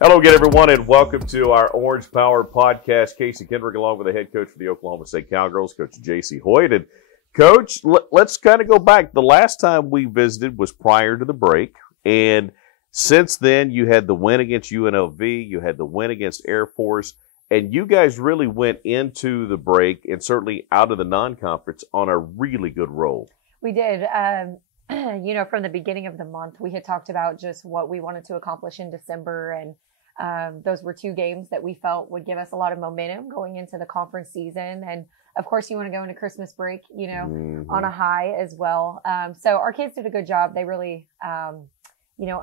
Hello again, everyone, and welcome to our Orange Power podcast. Casey Kendrick, along with the head coach for the Oklahoma State Cowgirls, Coach Jacie Hoyt. And Coach, let's kind of go back. The last time we visited was prior to the break, and since then you had the win against UNLV, you had the win against Air Force, and you guys really went into the break and certainly out of the non-conference on a really good roll. We did. From the beginning of the month, we had talked about just what we wanted to accomplish in December, and those were two games that we felt would give us a lot of momentum going into the conference season. And of course, you want to go into Christmas break, on a high as well. So our kids did a good job. They really,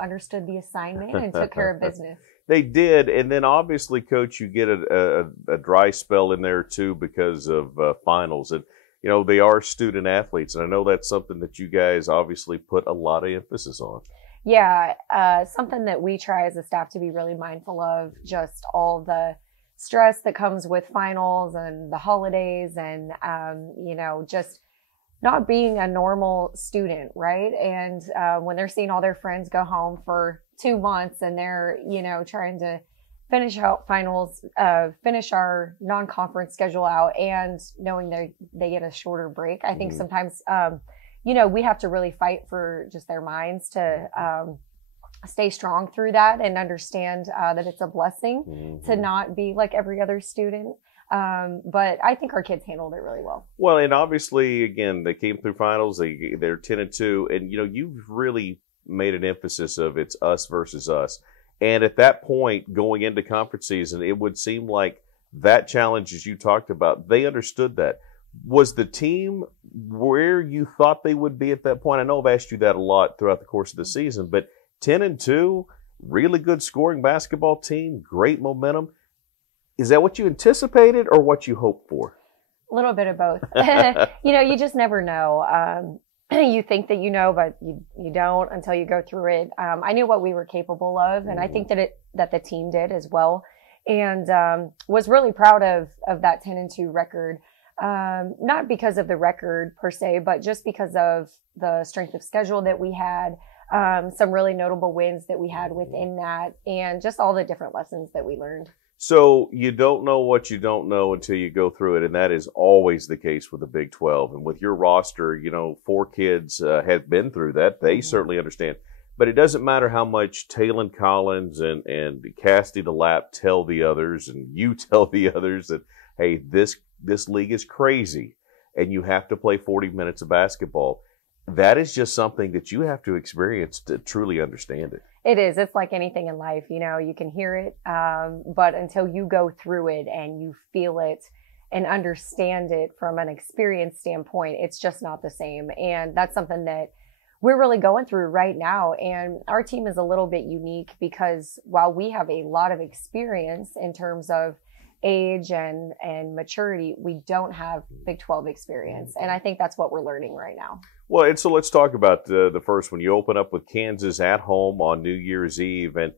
understood the assignment and took care of business. They did. And then obviously, Coach, you get a dry spell in there too because of finals. And, they are student athletes. And I know that's something that you guys obviously put a lot of emphasis on. Yeah, something that we try as a staff to be really mindful of, just all the stress that comes with finals and the holidays and, just not being a normal student, right? And when they're seeing all their friends go home for 2 months and they're, trying to finish out finals, finish our non-conference schedule out and knowing they get a shorter break. I think sometimes we have to really fight for just their minds to stay strong through that and understand that it's a blessing to not be like every other student. But I think our kids handled it really well. Well, and obviously, again, they came through finals. They're 10-2, and you've really made an emphasis of it's us versus us. And at that point, going into conference season, it would seem like that challenge, as you talked about, they understood that. Was the team where you thought they would be at that point? I know I've asked you that a lot throughout the course of the season, but 10-2, really good scoring basketball team, great momentum. Is that what you anticipated or what you hoped for? A little bit of both. You just never know. You think that you know, but you don't until you go through it. I knew what we were capable of, and I think that the team did as well, and was really proud of that 10-2 record. Not because of the record per se, but just because of the strength of schedule that we had, some really notable wins that we had within that, and just all the different lessons that we learned. So you don't know what you don't know until you go through it, and that is always the case with the Big 12. And with your roster, 4 kids have been through that. They certainly understand. But it doesn't matter how much Taylon Collins and Cassidy DeLapp tell the others, and you tell the others that, hey, this league is crazy, and you have to play 40 minutes of basketball. That is just something that you have to experience to truly understand it. It is. It's like anything in life. You can hear it, but until you go through it and you feel it and understand it from an experience standpoint, it's just not the same. And that's something that we're really going through right now. And our team is a little bit unique because while we have a lot of experience in terms of age and maturity, we don't have Big 12 experience. And I think that's what we're learning right now. Well, and so let's talk about the first one. You open up with Kansas at home on New Year's Eve, and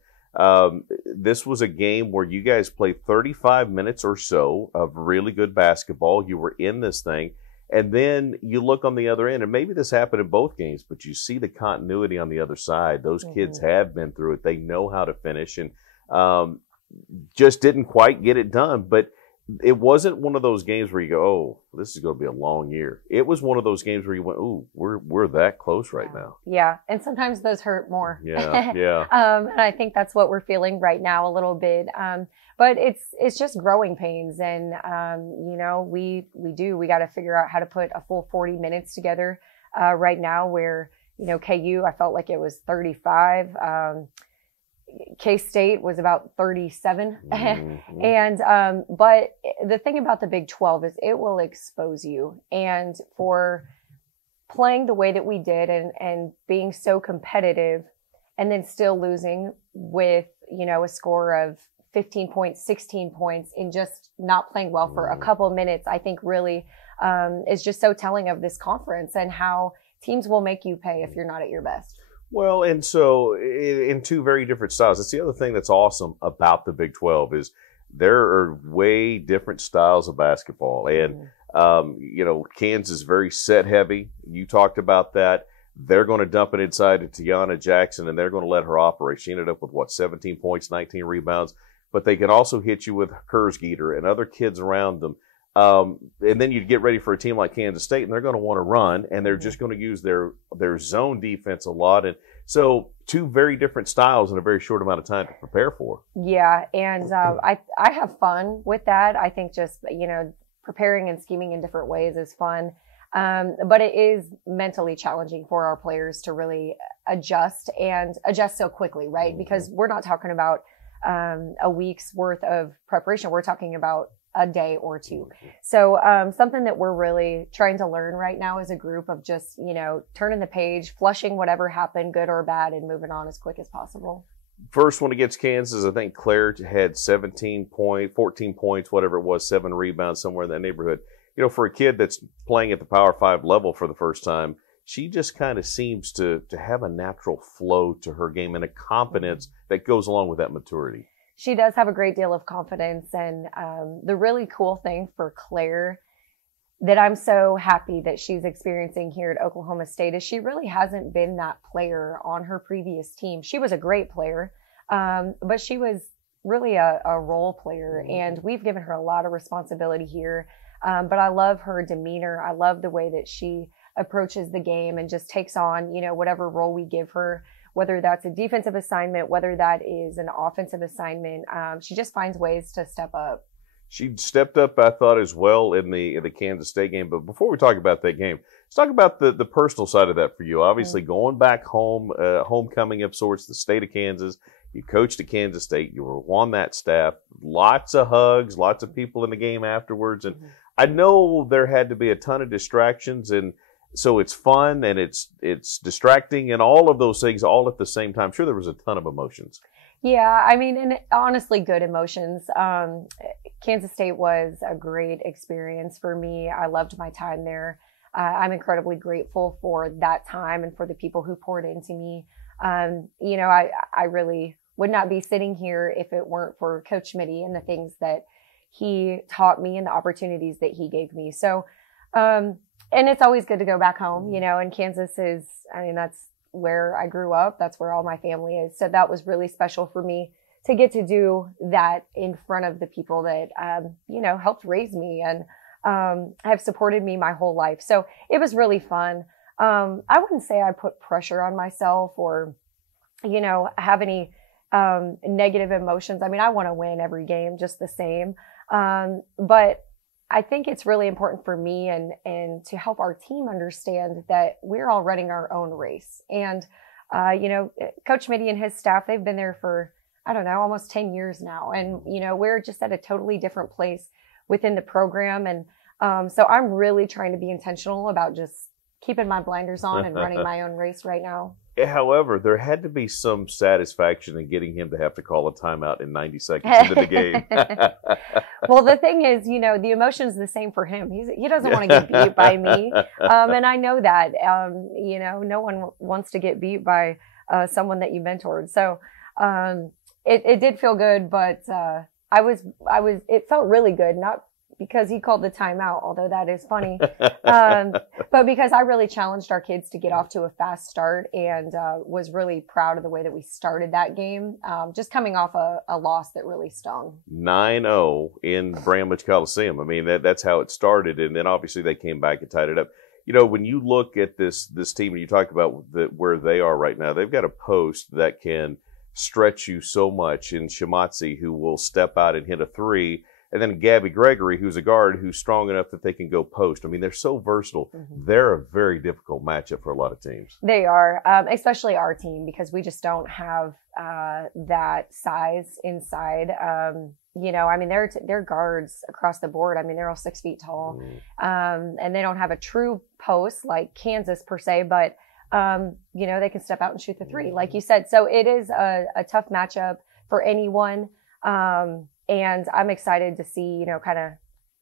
this was a game where you guys played 35 minutes or so of really good basketball. You were in this thing, and then you look on the other end, and maybe this happened in both games, but you see the continuity on the other side. Those kids have been through it. They know how to finish, and just didn't quite get it done. But it wasn't one of those games where you go, oh, this is going to be a long year. It was one of those games where you went, ooh, we're that close right now. Yeah, and sometimes those hurt more. Yeah. And I think that's what we're feeling right now a little bit. But it's just growing pains, and we got to figure out how to put a full 40 minutes together right now. Where KU, I felt like it was 35. K-State was about 37. And, but the thing about the Big 12 is it will expose you. And for playing the way that we did and being so competitive and then still losing with, a score of 15 points, 16 points in just not playing well for a couple of minutes, I think really, is just so telling of this conference and how teams will make you pay if you're not at your best. Well, and so in two very different styles. That's the other thing that's awesome about the Big 12 is there are way different styles of basketball. And, Kansas is very set heavy. You talked about that. They're going to dump it inside to Tiana Jackson, and they're going to let her operate. She ended up with, 17 points, 19 rebounds. But they can also hit you with Kurzgeter and other kids around them. And then you get ready for a team like Kansas State, and they're going to want to run, and they're just going to use their zone defense a lot. And so two very different styles in a very short amount of time to prepare for. Yeah, and I have fun with that. I think just, preparing and scheming in different ways is fun. But it is mentally challenging for our players to really adjust so quickly, right? Because we're not talking about a week's worth of preparation. We're talking about a day or two. So something that we're really trying to learn right now as a group of just, turning the page, flushing whatever happened, good or bad, and moving on as quick as possible. First one against Kansas, I think Claire had 14 points, whatever it was, 7 rebounds, somewhere in that neighborhood. For a kid that's playing at the Power 5 level for the first time, she just kind of seems to have a natural flow to her game and a confidence that goes along with that maturity. She does have a great deal of confidence. And the really cool thing for Claire that I'm so happy that she's experiencing here at Oklahoma State is she really hasn't been that player on her previous team. She was a great player, but she was really a role player, and we've given her a lot of responsibility here. But I love her demeanor. I love the way that she approaches the game and just takes on, whatever role we give her, whether that's a defensive assignment, whether that is an offensive assignment. She just finds ways to step up. She stepped up, I thought, as well in the Kansas State game. But before we talk about that game, let's talk about the personal side of that for you. Obviously, going back home, homecoming of sorts, the state of Kansas. You coached at Kansas State. You were on that staff. Lots of hugs, lots of people in the game afterwards. And I know there had to be a ton of distractions. And so it's fun and it's distracting and all of those things all at the same time. Sure, there was a ton of emotions. Yeah, I mean, and honestly, good emotions. Kansas State was a great experience for me. I loved my time there. I'm incredibly grateful for that time and for the people who poured into me. I really would not be sitting here if it weren't for Coach Schmitty and the things that he taught me and the opportunities that he gave me. So, and it's always good to go back home, and Kansas that's where I grew up. That's where all my family is. So that was really special for me to get to do that in front of the people that, helped raise me and have supported me my whole life. So it was really fun. I wouldn't say I put pressure on myself or, have any negative emotions. I mean, I want to win every game just the same. But I think it's really important for me and to help our team understand that we're all running our own race. And, Coach Schmitty and his staff, they've been there for, almost 10 years now. And, we're just at a totally different place within the program. And so I'm really trying to be intentional about just keeping my blinders on and running my own race right now. However, there had to be some satisfaction in getting him to have to call a timeout in 90 seconds into the game. Well, the thing is, the emotion's the same for him. He doesn't want to get beat by me. And I know that, no one wants to get beat by someone that you mentored. So it did feel good, but it felt really good, not because he called the timeout, although that is funny. But because I really challenged our kids to get off to a fast start and was really proud of the way that we started that game, just coming off a loss that really stung. 9-0 in Bramlage Coliseum. I mean, that's how it started. And then obviously they came back and tied it up. When you look at this team and you talk about where they are right now, they've got a post that can stretch you so much in Shamatzi, who will step out and hit a three. And then Gabby Gregory, who's a guard who's strong enough that they can go post. I mean, they're so versatile. They're a very difficult matchup for a lot of teams. They are, especially our team, because we just don't have that size inside. They're guards across the board. I mean, they're all 6 feet tall. And they don't have a true post like Kansas per se, but, they can step out and shoot the three, like you said. So it is a tough matchup for anyone. And I'm excited to see, kind of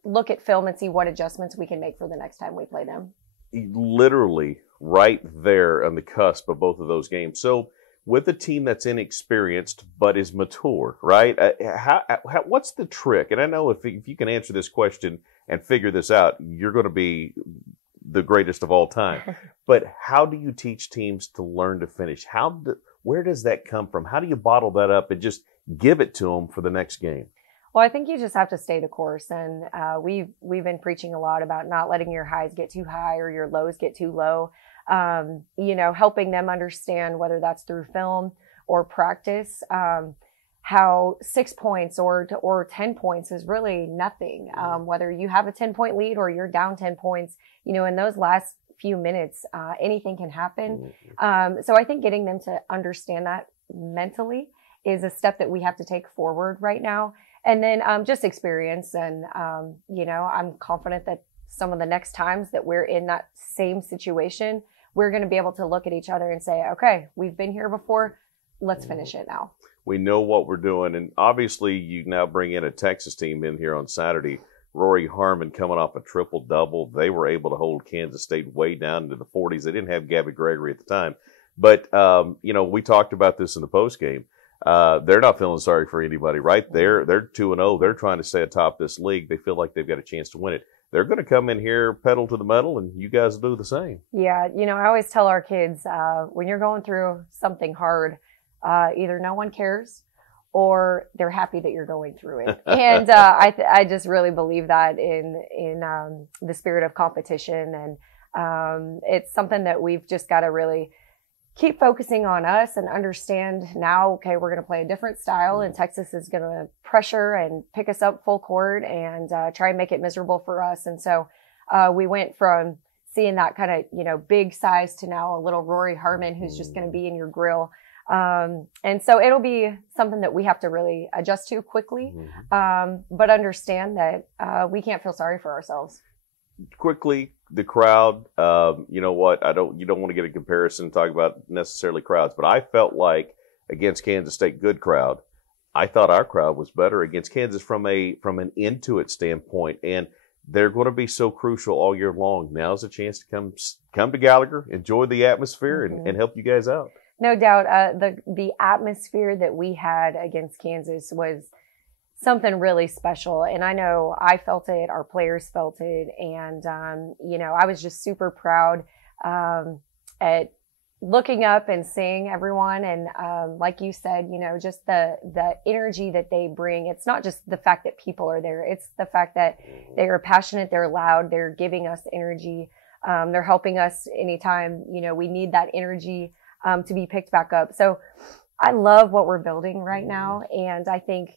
look at film and see what adjustments we can make for the next time we play them. Literally right there on the cusp of both of those games. So with a team that's inexperienced but is mature, right? What's the trick? And I know if you can answer this question and figure this out, you're going to be the greatest of all time. But how do you teach teams to learn to finish? Where does that come from? How do you bottle that up and just give it to them for the next game? Well, I think you just have to stay the course. And we've been preaching a lot about not letting your highs get too high or your lows get too low. Helping them understand, whether that's through film or practice, how 6 points or 10 points is really nothing. Whether you have a 10-point lead or you're down 10 points, in those last few minutes, anything can happen. So I think getting them to understand that mentally is a step that we have to take forward right now. And then just experience. And, I'm confident that some of the next times that we're in that same situation, we're going to be able to look at each other and say, okay, we've been here before. Let's finish it now. We know what we're doing. And obviously you now bring in a Texas team in here on Saturday. Rory Harmon coming off a triple-double. They were able to hold Kansas State way down into the 40s. They didn't have Gabby Gregory at the time. But, we talked about this in the postgame. They're not feeling sorry for anybody, right? They're 2-0. They're trying to stay atop this league. They feel like they've got a chance to win it. They're going to come in here, pedal to the metal, and you guys will do the same. Yeah. I always tell our kids, when you're going through something hard, either no one cares or they're happy that you're going through it. And I just really believe that in the spirit of competition. And it's something that we've just got to really keep focusing on us and understand now, okay, we're going to play a different style and Texas is going to pressure and pick us up full court and try and make it miserable for us. And so we went from seeing that kind of, big size to now a little Rory Harmon who's just going to be in your grill. And so it'll be something that we have to really adjust to quickly, but understand that we can't feel sorry for ourselves. Quickly, the crowd, you don't want to get a comparison and talk about necessarily crowds, but I felt like against Kansas State, good crowd. I thought our crowd was better against Kansas from an into it standpoint, and they're going to be so crucial all year long. Now's a chance to come to Gallagher, enjoy the atmosphere, and help you guys out. No doubt, the atmosphere that we had against Kansas was something really special. And I know I felt it, our players felt it. And, I was just super proud at looking up and seeing everyone. And like you said, just the energy that they bring. It's not just the fact that people are there. It's the fact that they are passionate, they're loud, they're giving us energy. They're helping us anytime, we need that energy to be picked back up. So I love what we're building right now. And I think,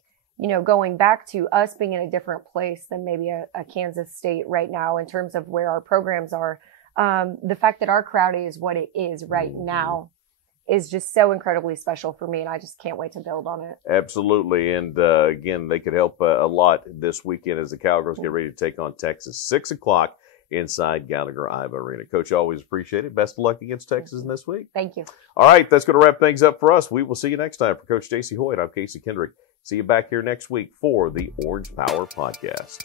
going back to us being in a different place than maybe a Kansas State right now in terms of where our programs are, the fact that our crowd is what it is right now is just so incredibly special for me, and I just can't wait to build on it. Absolutely, and again, they could help a lot this weekend as the Cowgirls get ready to take on Texas. 6 o'clock inside Gallagher Iba Arena. Coach, always appreciate it. Best of luck against Texas this week. Thank you. All right, that's going to wrap things up for us. We will see you next time. For Coach Jacie Hoyt, I'm Casey Kendrick. See you back here next week for the Orange Power Podcast.